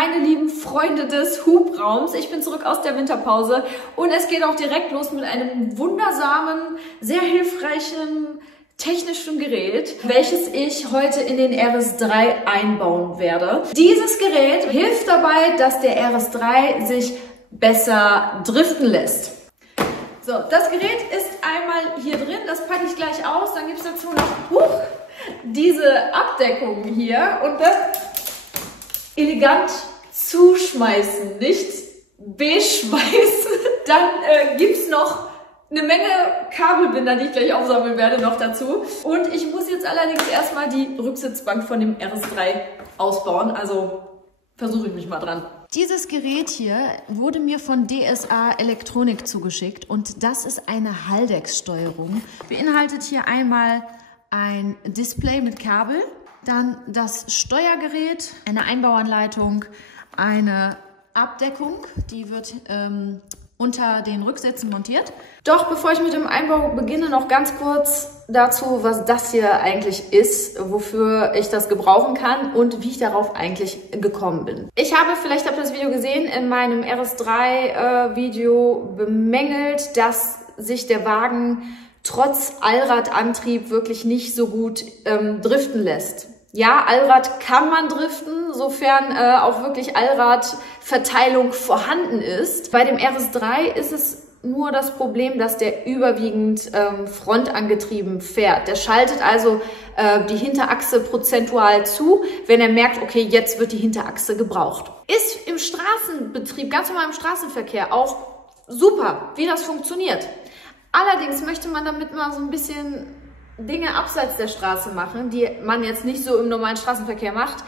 meine lieben Freunde des Hubraums. Ich bin zurück aus der Winterpause und es geht auch direkt los mit einem wundersamen, sehr hilfreichen technischen Gerät, welches ich heute in den RS3 einbauen werde. Dieses Gerät hilft dabei, dass der RS3 sich besser driften lässt. So, das Gerät ist einmal hier drin, das packe ich gleich aus. Dann gibt es dazu noch diese Abdeckung hier und das elegant zuschmeißen, nicht beschmeißen. Dann gibt es noch eine Menge Kabelbinder, die ich gleich aufsammeln werde, noch dazu. Und ich muss jetzt allerdings erstmal die Rücksitzbank von dem RS3 ausbauen. Also versuche ich mich mal dran. Dieses Gerät hier wurde mir von DSA Elektronik zugeschickt und das ist eine Haldex-Steuerung. Beinhaltet hier einmal ein Display mit Kabel, dann das Steuergerät, eine Einbauanleitung, eine Abdeckung, die wird unter den Rücksätzen montiert. Doch bevor ich mit dem Einbau beginne, noch ganz kurz dazu, was das hier eigentlich ist, wofür ich das gebrauchen kann und wie ich darauf eigentlich gekommen bin. Ich habe, vielleicht habt ihr das Video gesehen, in meinem RS3 Video bemängelt, dass sich der Wagen trotz Allradantrieb wirklich nicht so gut driften lässt. Ja, Allrad kann man driften, sofern auch wirklich Allradverteilung vorhanden ist. Bei dem RS3 ist es nur das Problem, dass der überwiegend frontangetrieben fährt. Der schaltet also die Hinterachse prozentual zu, wenn er merkt, okay, jetzt wird die Hinterachse gebraucht. Ist im Straßenbetrieb, ganz normal im Straßenverkehr auch super, wie das funktioniert. Allerdings möchte man damit mal so ein bisschen Dinge abseits der Straße machen, die man jetzt nicht so im normalen Straßenverkehr macht,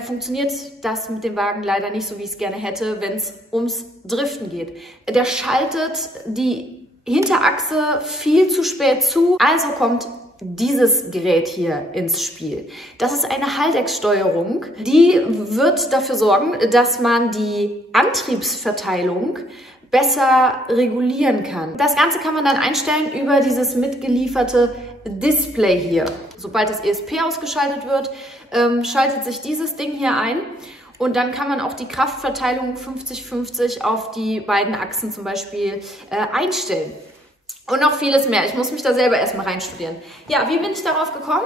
funktioniert das mit dem Wagen leider nicht so, wie ich es gerne hätte, wenn es ums Driften geht. Der schaltet die Hinterachse viel zu spät zu, also kommt dieses Gerät hier ins Spiel. Das ist eine Haldex-Steuerung, die wird dafür sorgen, dass man die Antriebsverteilung besser regulieren kann. Das Ganze kann man dann einstellen über dieses mitgelieferte Display hier. Sobald das ESP ausgeschaltet wird, schaltet sich dieses Ding hier ein und dann kann man auch die Kraftverteilung 50-50 auf die beiden Achsen zum Beispiel einstellen. Und noch vieles mehr. Ich muss mich da selber erstmal reinstudieren. Ja, wie bin ich darauf gekommen?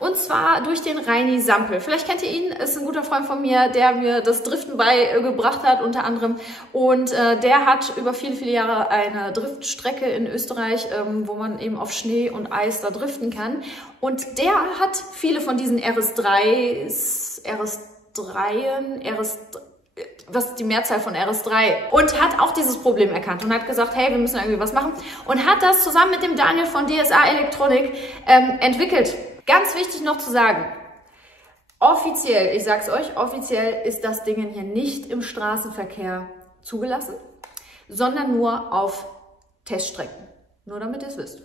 Und zwar durch den Reini Sampel. Vielleicht kennt ihr ihn, ist ein guter Freund von mir, der mir das Driften beigebracht hat, unter anderem. Und der hat über viele, viele Jahre eine Driftstrecke in Österreich, wo man eben auf Schnee und Eis da driften kann. Und der hat viele von diesen was ist die Mehrzahl von RS3? Und hat auch dieses Problem erkannt und hat gesagt, hey, wir müssen irgendwie was machen. Und hat das zusammen mit dem Daniel von DSA Elektronik entwickelt. Ganz wichtig noch zu sagen, offiziell, ich sag's euch, offiziell ist das Ding hier nicht im Straßenverkehr zugelassen, sondern nur auf Teststrecken. Nur damit ihr es wisst.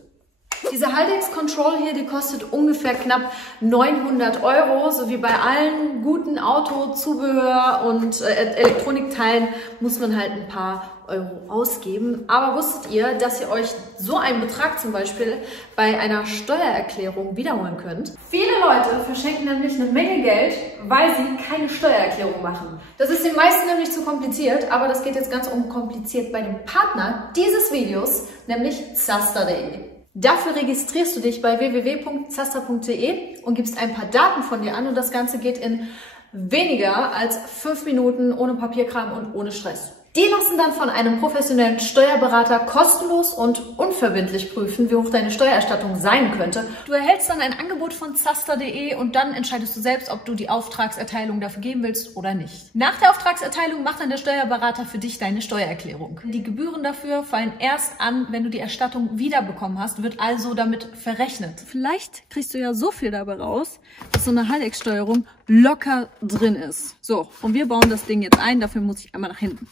Diese Haldex Control hier, die kostet ungefähr knapp 900 €, so wie bei allen guten Autozubehör und Elektronikteilen muss man halt ein paar Euro ausgeben. Aber wusstet ihr, dass ihr euch so einen Betrag zum Beispiel bei einer Steuererklärung wiederholen könnt? Viele Leute verschenken nämlich eine Menge Geld, weil sie keine Steuererklärung machen. Das ist den meisten nämlich zu kompliziert, aber das geht jetzt ganz unkompliziert bei dem Partner dieses Videos, nämlich Zaster.de. Dafür registrierst du dich bei www.zaster.de und gibst ein paar Daten von dir an und das Ganze geht in weniger als 5 Minuten ohne Papierkram und ohne Stress. Die lassen dann von einem professionellen Steuerberater kostenlos und unverbindlich prüfen, wie hoch deine Steuererstattung sein könnte. Du erhältst dann ein Angebot von Zaster.de und dann entscheidest du selbst, ob du die Auftragserteilung dafür geben willst oder nicht. Nach der Auftragserteilung macht dann der Steuerberater für dich deine Steuererklärung. Die Gebühren dafür fallen erst an, wenn du die Erstattung wiederbekommen hast, wird also damit verrechnet. Vielleicht kriegst du ja so viel dabei raus, dass so eine Haldex-Steuerung locker drin ist. So, und wir bauen das Ding jetzt ein, dafür muss ich einmal nach hinten.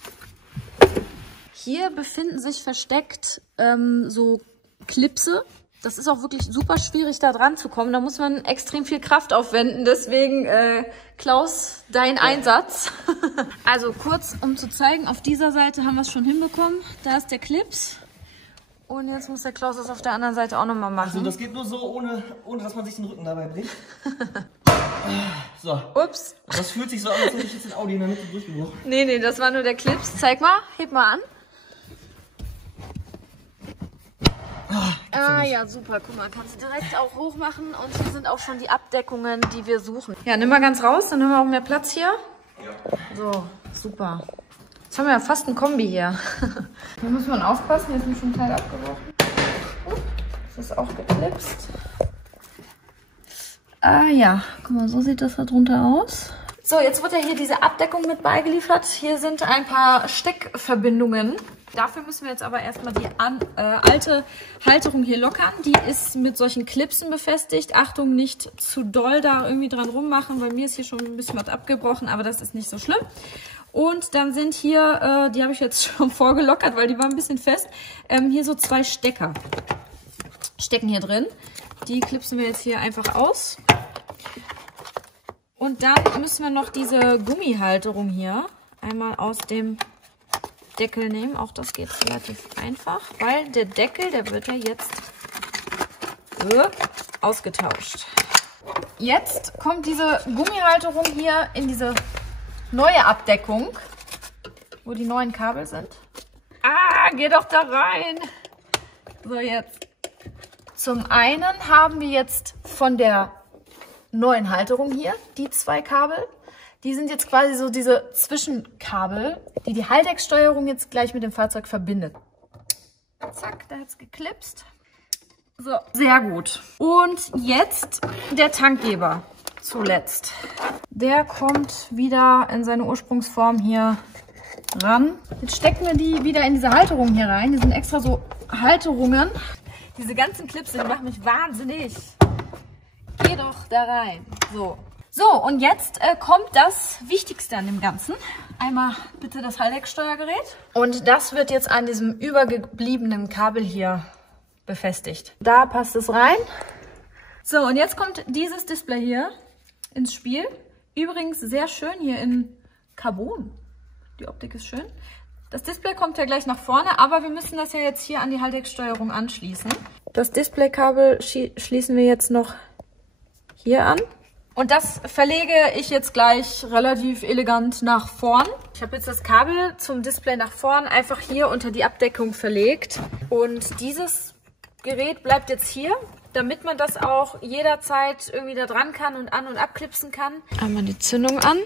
Hier befinden sich versteckt so Klipse. Das ist auch wirklich super schwierig, da dran zu kommen. Da muss man extrem viel Kraft aufwenden. Deswegen, Klaus, dein Einsatz. Also kurz, um zu zeigen, auf dieser Seite haben wir es schon hinbekommen. Da ist der Clips. Und jetzt muss der Klaus das auf der anderen Seite auch nochmal machen. Also das geht nur so, ohne dass man sich den Rücken dabei bricht. So. Ups. Das fühlt sich so an, als hätte ich jetzt den Audi in der Mitte durchgebrochen. Nee, das war nur der Clips. Zeig mal, heb mal an. Ja, super. Guck mal, kannst du direkt auch hoch machen. Und hier sind auch schon die Abdeckungen, die wir suchen. Ja, nimm mal ganz raus, dann haben wir auch mehr Platz hier. Ja. So, super. Jetzt haben wir ja fast ein Kombi hier. Hier muss man aufpassen, hier ist mir schon ein Teil abgebrochen. Das ist auch geklipst. Ja, guck mal, so sieht das da drunter aus. So, jetzt wird ja hier diese Abdeckung mit beigeliefert. Hier sind ein paar Steckverbindungen. Dafür müssen wir jetzt aber erstmal die alte Halterung hier lockern. Die ist mit solchen Clipsen befestigt. Achtung, nicht zu doll da irgendwie dran rummachen, weil mir ist hier schon ein bisschen was abgebrochen, aber das ist nicht so schlimm. Und dann sind hier, die habe ich jetzt schon vorgelockert, weil die waren ein bisschen fest, hier so 2 Stecker stecken hier drin. Die klipsen wir jetzt hier einfach aus. Und dann müssen wir noch diese Gummihalterung hier einmal aus dem Deckel nehmen. Auch das geht relativ einfach, weil der Deckel, der wird ja jetzt ausgetauscht. Jetzt kommt diese Gummihalterung hier in diese neue Abdeckung, wo die neuen Kabel sind. Geh doch da rein. So, jetzt. Zum einen haben wir jetzt von der neuen Halterung hier die 2 Kabel. Die sind jetzt quasi so diese Zwischenkabel, die die Haldex-Steuerung jetzt gleich mit dem Fahrzeug verbindet. Zack, da hat es geklipst. So, sehr gut. Und jetzt der Tankgeber zuletzt. Der kommt wieder in seine Ursprungsform hier ran. Jetzt stecken wir die wieder in diese Halterung hier rein. Die sind extra so Halterungen. Diese ganzen Clips, die machen mich wahnsinnig. Geh doch da rein. So, und jetzt kommt das Wichtigste an dem Ganzen. Einmal bitte das Haldex-Steuergerät. Und das wird jetzt an diesem übergebliebenen Kabel hier befestigt. Da passt es rein. So, und jetzt kommt dieses Display hier ins Spiel. Übrigens sehr schön hier in Carbon. Die Optik ist schön. Das Display kommt ja gleich nach vorne, aber wir müssen das ja jetzt hier an die Haldex-Steuerung anschließen. Das Displaykabel schließen wir jetzt noch hier an. Und das verlege ich jetzt gleich relativ elegant nach vorn. Ich habe jetzt das Kabel zum Display nach vorn einfach hier unter die Abdeckung verlegt. Und dieses Gerät bleibt jetzt hier, damit man das auch jederzeit irgendwie da dran kann und an- und abklipsen kann. Einmal die Zündung an.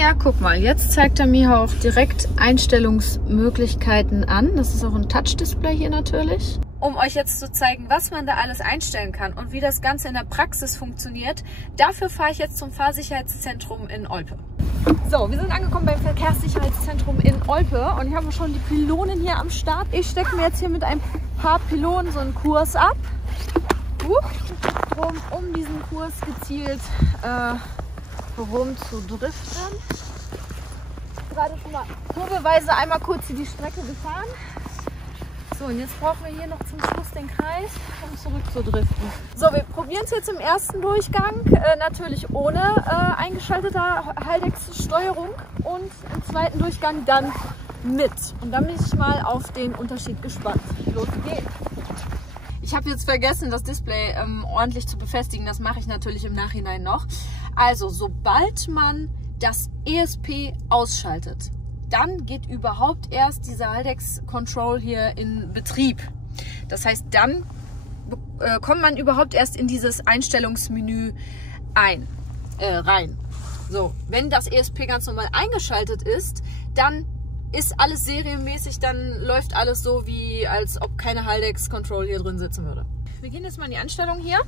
Ja, guck mal, jetzt zeigt er mir auch direkt Einstellungsmöglichkeiten an. Das ist auch ein Touch-Display hier natürlich. Um euch jetzt zu zeigen, was man da alles einstellen kann und wie das Ganze in der Praxis funktioniert, dafür fahre ich jetzt zum Fahrsicherheitszentrum in Olpe. So, wir sind angekommen beim Verkehrssicherheitszentrum in Olpe und ich habe schon die Pylonen hier am Start. Ich stecke mir jetzt hier mit ein paar Pylonen so einen Kurs ab, um diesen Kurs gezielt rum zu driften. Gerade schon mal probeweise einmal kurz hier die Strecke gefahren. So, und jetzt brauchen wir hier noch zum Schluss den Kreis, um zurück zu driften. So, wir probieren es jetzt im ersten Durchgang, natürlich ohne eingeschalteter Haldex-Steuerung und im zweiten Durchgang dann mit. Und dann bin ich mal auf den Unterschied gespannt. Los geht's! Ich habe jetzt vergessen, das Display ordentlich zu befestigen. Das mache ich natürlich im Nachhinein noch. Also, sobald man das ESP ausschaltet, dann geht überhaupt erst dieser Haldex Control hier in Betrieb. Das heißt, dann kommt man überhaupt erst in dieses Einstellungsmenü rein. So, wenn das ESP ganz normal eingeschaltet ist, dann ist alles serienmäßig, dann läuft alles so, wie als ob keine Haldex Control hier drin sitzen würde. Wir gehen jetzt mal in die Einstellung hier.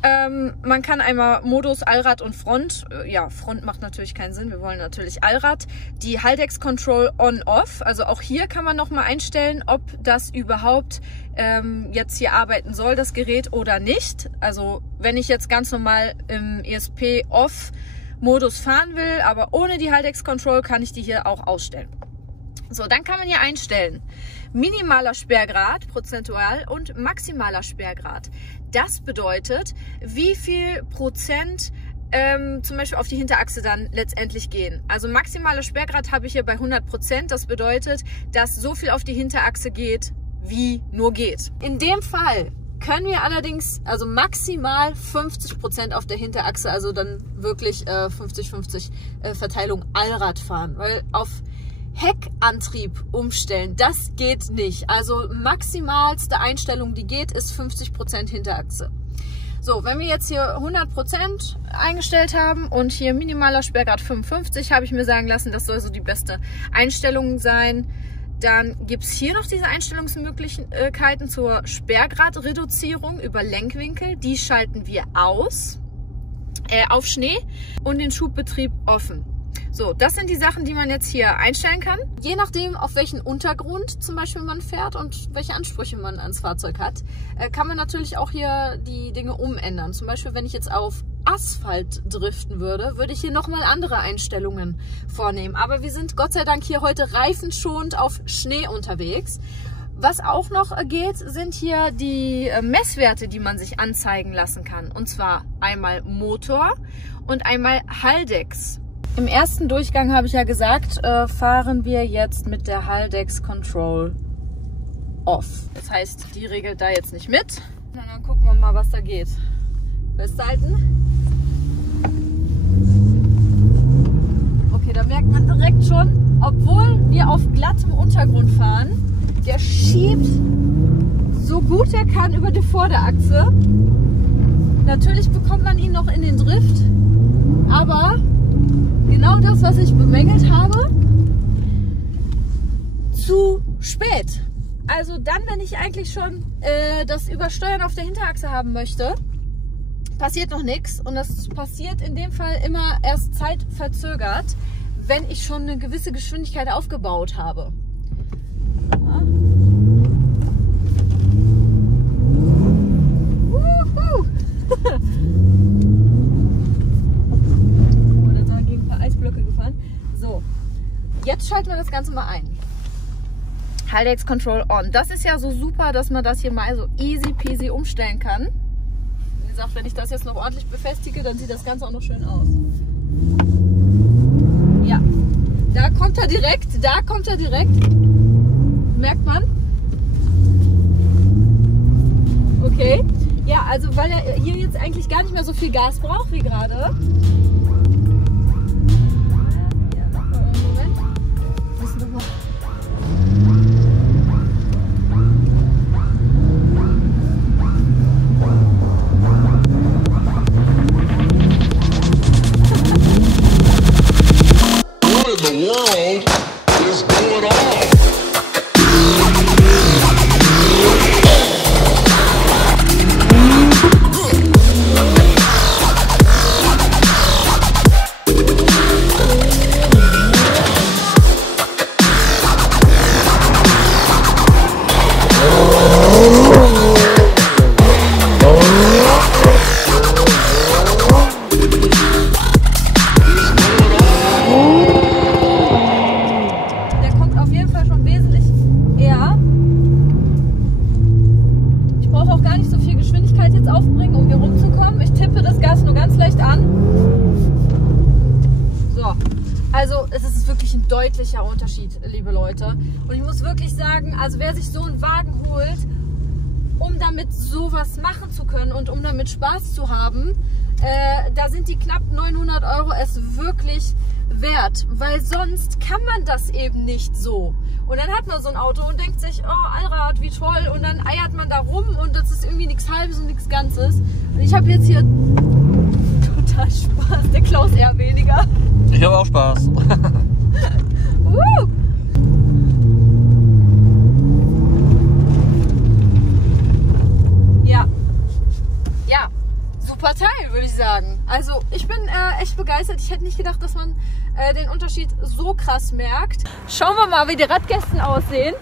Man kann einmal Modus, Allrad und Front. Ja, Front macht natürlich keinen Sinn. Wir wollen natürlich Allrad. Die Haldex Control On-Off. Also auch hier kann man nochmal einstellen, ob das überhaupt jetzt hier arbeiten soll, das Gerät, oder nicht. Also wenn ich jetzt ganz normal im ESP Off Modus fahren will, aber ohne die Haldex Control, kann ich die hier auch ausstellen. So, dann kann man hier einstellen minimaler Sperrgrad prozentual und maximaler Sperrgrad. Das bedeutet, wie viel Prozent zum Beispiel auf die Hinterachse dann letztendlich gehen. Also maximaler Sperrgrad habe ich hier bei 100%. Das bedeutet, dass so viel auf die Hinterachse geht, wie nur geht. In dem Fall, können wir allerdings, also maximal 50% auf der Hinterachse, also dann wirklich 50-50 Verteilung Allrad fahren, weil auf Heckantrieb umstellen, das geht nicht. Also maximalste Einstellung, die geht, ist 50% Hinterachse. So, wenn wir jetzt hier 100% eingestellt haben und hier minimaler Sperrgrad 55, habe ich mir sagen lassen, das soll so die beste Einstellung sein. Dann gibt es hier noch diese Einstellungsmöglichkeiten zur Sperrgradreduzierung über Lenkwinkel. Die schalten wir aus, auf Schnee und den Schubbetrieb offen. So, das sind die Sachen, die man jetzt hier einstellen kann. Je nachdem, auf welchen Untergrund zum Beispiel man fährt und welche Ansprüche man ans Fahrzeug hat, kann man natürlich auch hier die Dinge umändern. Zum Beispiel, wenn ich jetzt auf Asphalt driften würde, würde ich hier nochmal andere Einstellungen vornehmen. Aber wir sind Gott sei Dank hier heute reifenschonend auf Schnee unterwegs. Was auch noch geht, sind hier die Messwerte, die man sich anzeigen lassen kann. Und zwar einmal Motor und einmal Haldex. Im ersten Durchgang habe ich ja gesagt, fahren wir jetzt mit der Haldex Control Off. Das heißt, die regelt da jetzt nicht mit. Na, dann gucken wir mal, was da geht. Festhalten. Okay, da merkt man direkt schon, obwohl wir auf glattem Untergrund fahren, der schiebt so gut er kann über die Vorderachse. Natürlich bekommt man ihn noch in den Drift, aber genau das, was ich bemängelt habe, zu spät. Also dann, wenn ich eigentlich schon das Übersteuern auf der Hinterachse haben möchte, passiert noch nichts. Und das passiert in dem Fall immer erst zeitverzögert, wenn ich schon eine gewisse Geschwindigkeit aufgebaut habe. Ja. Oder da gegen ein paar Eisblöcke gefahren. So, jetzt schalten wir das Ganze mal ein. Haldex Control On. Das ist ja so super, dass man das hier mal so easy peasy umstellen kann. Wie gesagt, wenn ich das jetzt noch ordentlich befestige, dann sieht das Ganze auch noch schön aus. Ja, da kommt er direkt, merkt man. Okay, ja, also weil er hier jetzt eigentlich gar nicht mehr so viel Gas braucht wie gerade. Ja, Moment. Müssen wir mal. What in the world is going on? Also es ist wirklich ein deutlicher Unterschied, liebe Leute. Und ich muss wirklich sagen, also wer sich so einen Wagen holt, um damit sowas machen zu können und um damit Spaß zu haben, da sind die knapp 900 € es wirklich wert. Weil sonst kann man das eben nicht so. Und dann hat man so ein Auto und denkt sich, oh Allrad, wie toll. Und dann eiert man da rum und das ist irgendwie nichts Halbes und nichts Ganzes. Und ich habe jetzt hier total Spaß. Der Klaus eher weniger. Ich habe auch Spaß. Ja. Ja, super Teil, würde ich sagen. Also ich bin echt begeistert. Ich hätte nicht gedacht, dass man den Unterschied so krass merkt. Schauen wir mal, wie die Radkästen aussehen.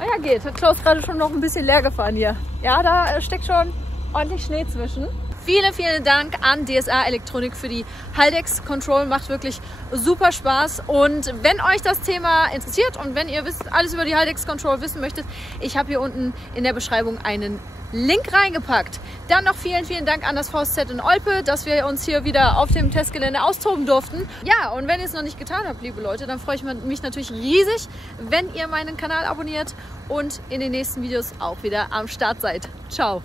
Ah ja, geht. Hat Klaus gerade schon noch ein bisschen leer gefahren hier. Ja, da steckt schon ordentlich Schnee zwischen. Vielen, vielen Dank an DSA Elektronik für die Haldex Control. Macht wirklich super Spaß. Und wenn euch das Thema interessiert und wenn ihr alles über die Haldex Control wissen möchtet, ich habe hier unten in der Beschreibung einen Link reingepackt. Dann noch vielen, vielen Dank an das VSZ in Olpe, dass wir uns hier wieder auf dem Testgelände austoben durften. Ja, und wenn ihr es noch nicht getan habt, liebe Leute, dann freue ich mich natürlich riesig, wenn ihr meinen Kanal abonniert und in den nächsten Videos auch wieder am Start seid. Ciao!